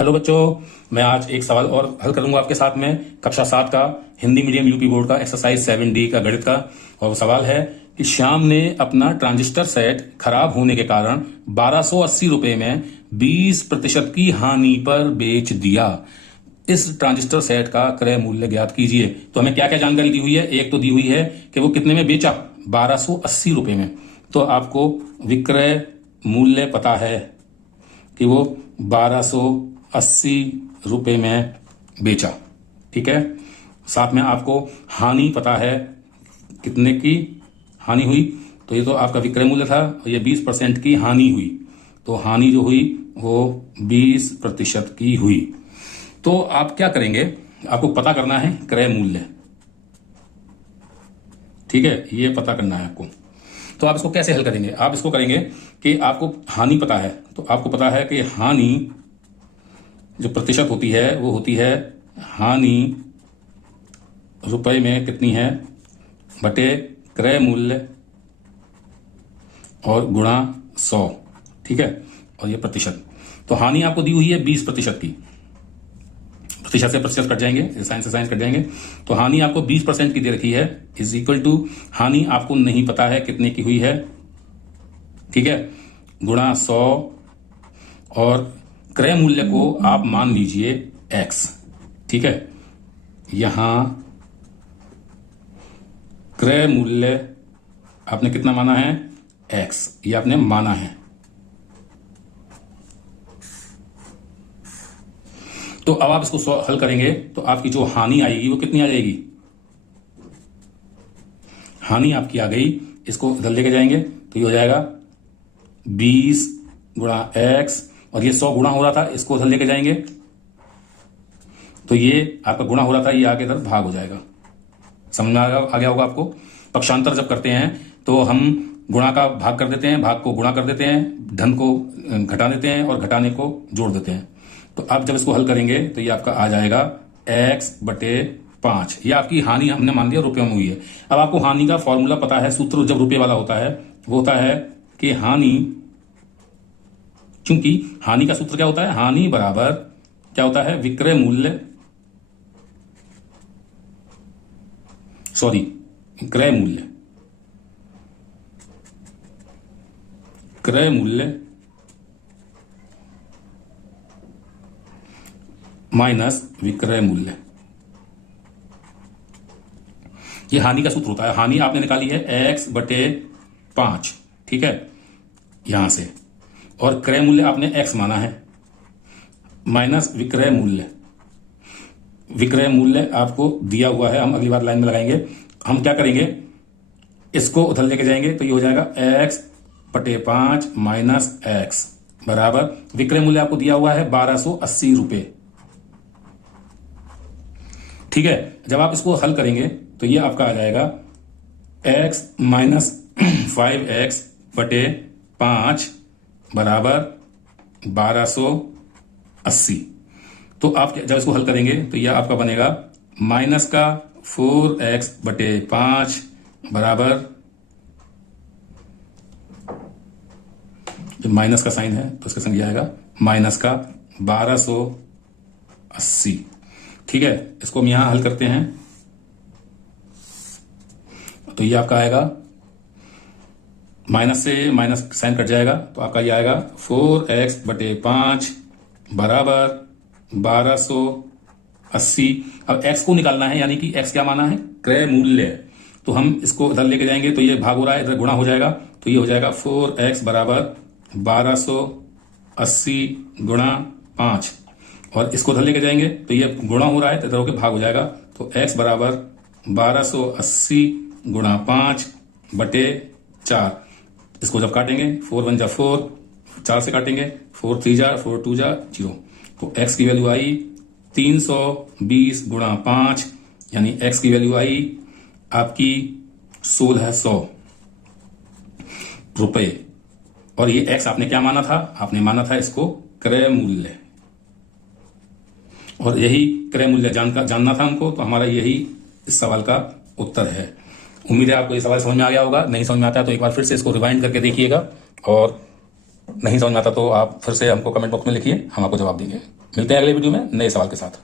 Hello बच्चों, मैं आज एक सवाल और हल करूंगा आपके साथ में कक्षा 7 का हिंदी मीडियम यूपी बोर्ड का एक्सरसाइज 7D का गणित का। और वो सवाल है कि श्याम ने अपना ट्रांजिस्टर सेट खराब होने के कारण 1280 रुपए में 20% की हानि पर बेच दिया। इस ट्रांजिस्टर सेट का क्रय मूल्य ज्ञात कीजिए। तो हमें क्या क्या जानकारी दी हुई है? एक तो दी हुई है कि वो कितने में बेचा, 1280 रुपए में। तो आपको विक्रय मूल्य पता है कि वो 1280 रुपए में बेचा, ठीक है। साथ में आपको हानि पता है, कितने की हानि हुई। तो ये तो आपका विक्रय मूल्य था, ये 20% की हानि हुई। तो हानि जो हुई वो 20% की हुई। तो आप क्या करेंगे, आपको पता करना है क्रय मूल्य, ठीक है, ये पता करना है आपको। तो आप इसको कैसे हल करेंगे? आप इसको करेंगे कि आपको हानि पता है, तो आपको पता है कि हानि जो प्रतिशत होती है वो होती है हानि रुपए में कितनी है बटे क्रय मूल्य और गुणा 100, ठीक है। और ये प्रतिशत, तो हानि आपको दी हुई है 20% की। प्रतिशत से प्रतिशत कट जाएंगे, साइंस से साइंस कट जाएंगे। तो हानि आपको 20% की दे रखी है, इज इक्वल टू हानि आपको नहीं पता है कितने की हुई है, ठीक है, गुणा 100 और क्रय मूल्य को आप मान लीजिए x, ठीक है। यहां क्रय मूल्य आपने कितना माना है? x, ये आपने माना है। तो अब आप इसको हल करेंगे तो आपकी जो हानि आएगी वो कितनी आ जाएगी? हानि आपकी आ गई, इसको इधर लेके जाएंगे तो ये हो जाएगा 20 गुणा x, और ये 100 गुणा हो रहा था, इसको उधर लेके जाएंगे तो ये आपका गुणा हो रहा था, ये आगे इधर भाग हो जाएगा। समझ में आ गया होगा आपको। पक्षांतर जब करते हैं तो हम गुणा का भाग कर देते हैं, भाग को गुणा कर देते हैं, धन को घटा देते हैं और घटाने को जोड़ देते हैं। तो आप जब इसको हल करेंगे तो ये आपका आ जाएगा x बटे 5। ये आपकी हानि हमने मान लिया रुपयों में हुई है। अब आपको हानि का फॉर्मूला पता है, सूत्र जब रुपये वाला होता है वो होता है कि हानि, क्योंकि हानि का सूत्र क्या होता है? हानि बराबर क्या होता है? विक्रय मूल्य, सॉरी, क्रय मूल्य, क्रय मूल्य माइनस विक्रय मूल्य। ये हानि का सूत्र होता है। हानि आपने निकाली है x बटे 5, ठीक है, यहां से, और क्रय मूल्य आपने x माना है, माइनस विक्रय मूल्य। विक्रय मूल्य आपको दिया हुआ है, हम अगली बार लाइन में लगाएंगे। हम क्या करेंगे, इसको उधर लेके जाएंगे तो ये हो जाएगा x बटे 5 माइनस x बराबर विक्रय मूल्य आपको दिया हुआ है 1280 रुपए, ठीक है। जब आप इसको हल करेंगे तो ये आपका आ जाएगा x माइनस 5x बटे 5 बराबर 1280। तो आप जब इसको हल करेंगे तो यह आपका बनेगा माइनस का 4x बटे 5 बराबर, जो माइनस का साइन है तो इसका संग आएगा माइनस का 1280, ठीक है। इसको हम यहां हल करते हैं तो ये आपका आएगा, माइनस से माइनस साइन कट जाएगा तो आपका ये आएगा 4x बटे 5 बराबर 1280। अब x को निकालना है, यानी कि x क्या माना है? क्रय मूल्य। तो हम इसको इधर लेके जाएंगे तो ये भाग हो रहा है, इधर गुणा हो जाएगा तो ये हो जाएगा 4x बराबर 1280 गुणा 5, और इसको इधर लेके जाएंगे तो ये गुणा हो रहा है तो इधर होकर भाग हो जाएगा। तो x बराबर 1280 गुणा 5 बटे 4। इसको जब काटेंगे 4 1 जा 4, 4 से काटेंगे 4 3 जा 4 2 जा 0, तो x की वैल्यू आई 320 गुणा 5, यानी x की वैल्यू आई आपकी 1600 रुपए। और ये x आपने क्या माना था? आपने माना था इसको क्रय मूल्य, और यही क्रय मूल्य जानना था हमको, तो हमारा यही इस सवाल का उत्तर है। उम्मीद है आपको ये सवाल समझ में आ गया होगा। नहीं समझ में आता है तो एक बार फिर से इसको रिवाइंड करके देखिएगा, और नहीं समझ में आता तो आप फिर से हमको कमेंट बॉक्स में लिखिए, हम आपको जवाब देंगे। मिलते हैं अगले वीडियो में नए सवाल के साथ।